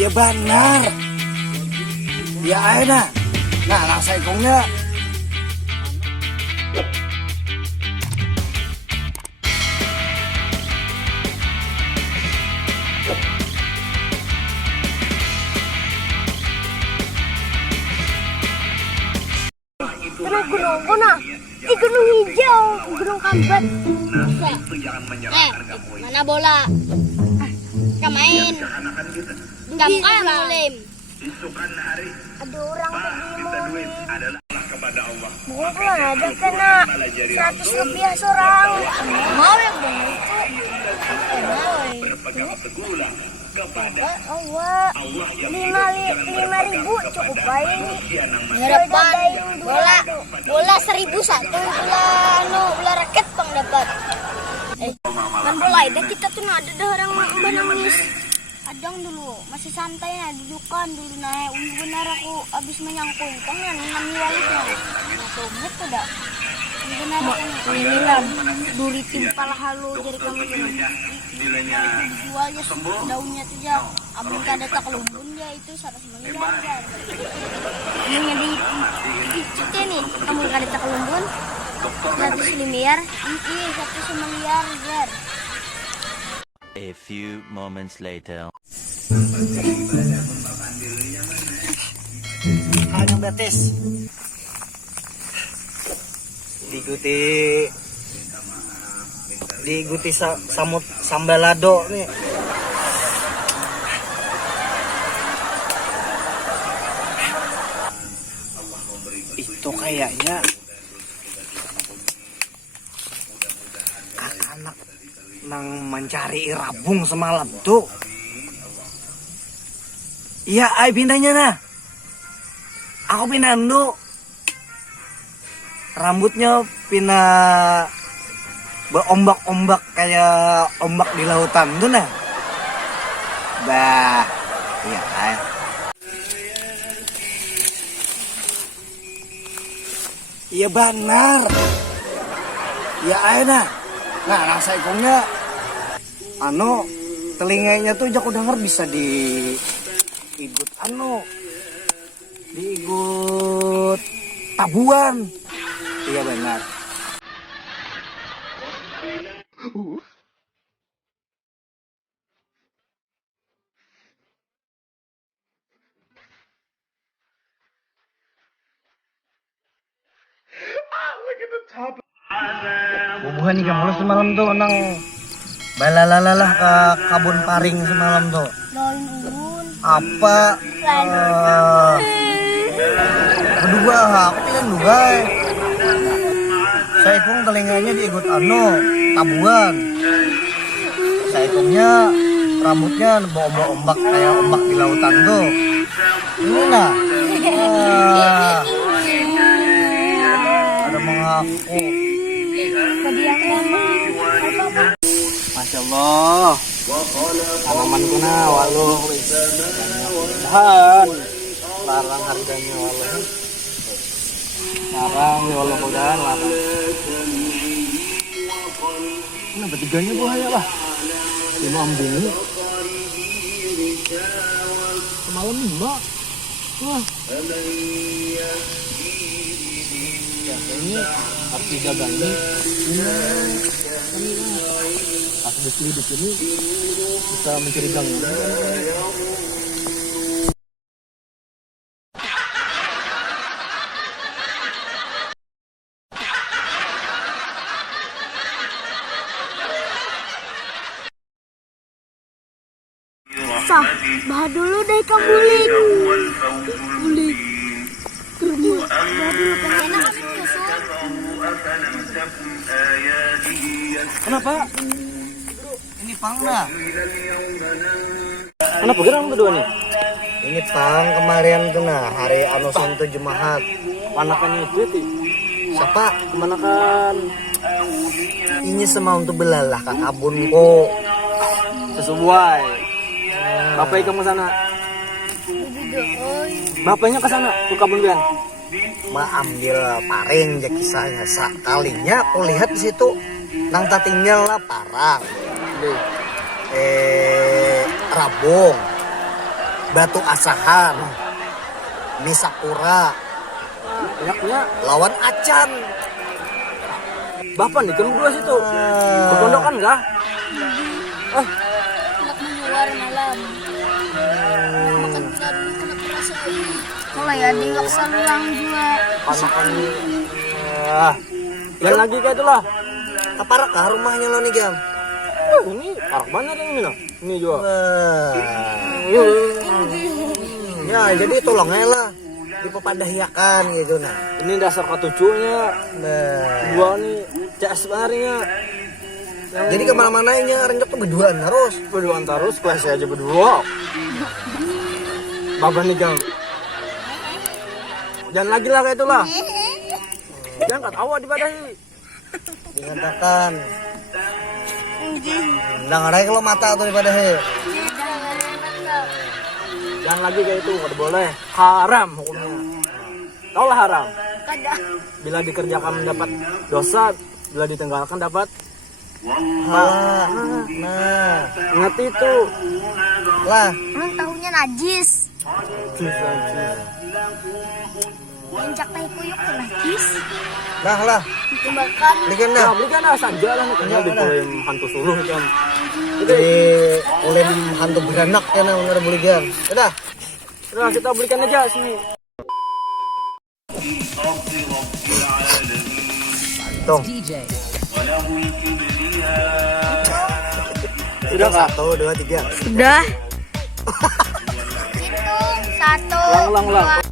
Iya benar. Ya ayo nah rasa ikongnya. Gunung mana? Gunung hijau, gunung kambat. Mana bola? Kita main. Gampang mulim. Ada orang pergi mau pulang ada kena 100 rupiah seorang. Mau yang benar itu? Allah 5.000 cukup baik. Harapan bola 1.001 bola raket bang dapat. Kan bola itu kita tuh ada orang nangis. Adang dulu masih santai ya dudukan dulu naik benar aku abis menyangkul tangan namiwalisnya tumit tuh dah benar aku inilah duri timpal halu jadi kamu jualnya daunnya tuh ya abang kada tak kelumbun ya itu 100 miliar kan ini di cute nih kamu kada tak kelumbun 100 miliar ini 100 miliar jar. A few moments later. Hanya betis. Diikuti samut sambalado nih. Itu kayaknya anak nang mencari rabung semalam tuh. Iya, ay pindahnya nah. Aku pindah dulu. Rambutnya pindah berombak-ombak kayak ombak di lautan tuh nah. Bah, iya ay. Iya benar. Iya ay nah. Nah, rasa ikongnya telinganya tuh aku denger bisa diigut diigut tabuan. Iya benar. Bubuhan nih kamu semalam tuh nang balalalah ke kabun paring semalam tuh. Apa? Kedua, aku pilih dua. Saya ikung telinganya diikut tabuan. Saya ikungnya rambutnya bawa ombak kayak ombak di lautan tuh. Ini lah. Ada mengaku. Masya Allah. Tanamanku nah waluh dan larang harganya waluh. Larang ya waluh dan larang. Nah bertiganya buahnya lah. 5 ambing. Semalam 5. Wah. Ya ini harus digagangin. Pas di sini bisa mencuri ganggu. Sah, bah dulu deh kamu bulik. Kerumut, bah dulu kan enak kan kesel. Kenapa? Ini pang dah. Kenapa gerang berdua nih? Ini pang kemarin tuh nah hari anusan tuh jemaat. Panakannya itu sih. Siapa? Kemanakan? Ini semau untuk belalah kak abunku. Sesuai. Bapak kamu sana. Bapaknya ke sana ke kabun bian. Ambil paring ya kisahnya. Sekalinya aku lihat di situ nang tatingnya lah parang. Rabung. Batu Asahan, Misakura, Banyaknya lawan Acan. Bapak nih kamu dua situ. Kepondokan kah? Anak menyuar malam. Makan baru kena perasaan. Kalau ya di Laksalang juga. Panakan Jalan lagi kayak itulah. Kaparak kah rumahnya lo nih Gam? Ini parah banget ini loh. Ini juga. Ya jadi tolong aja lah dipepadahiakan gitu nah. Ini dasar ketujuhnya. Dua nih CS sebenarnya. Jadi kemana-mananya rencok tuh berduaan harus. Berduaan terus, kelas aja berdua. Bapak nih Gang. Jangan lagi lah kayak itulah. Jangan ketawa dipadahi. Dikatakan. Nggak ngerai kalau mata tuh daripada he. Jangan lagi kayak itu, nggak boleh. Haram hukumnya. Tahu lah haram. Bila dikerjakan mendapat dosa, bila ditinggalkan dapat. Nah, Ingat itu. lah. Emang tahunya najis. Najis. Injak tahi kuyuk tuh najis. Lah. Dimakan. Belikan Nah, dah. belikan lah saja lah. Tinggal dipolim hantu suluh kan. Jadi oleh hantu beranak ya nah bener belikan. Udah. Nah, kita belikan aja sini. Tong. Udah kak. 1, 2, 3. Udah. Hitung 1, Ulang. 2,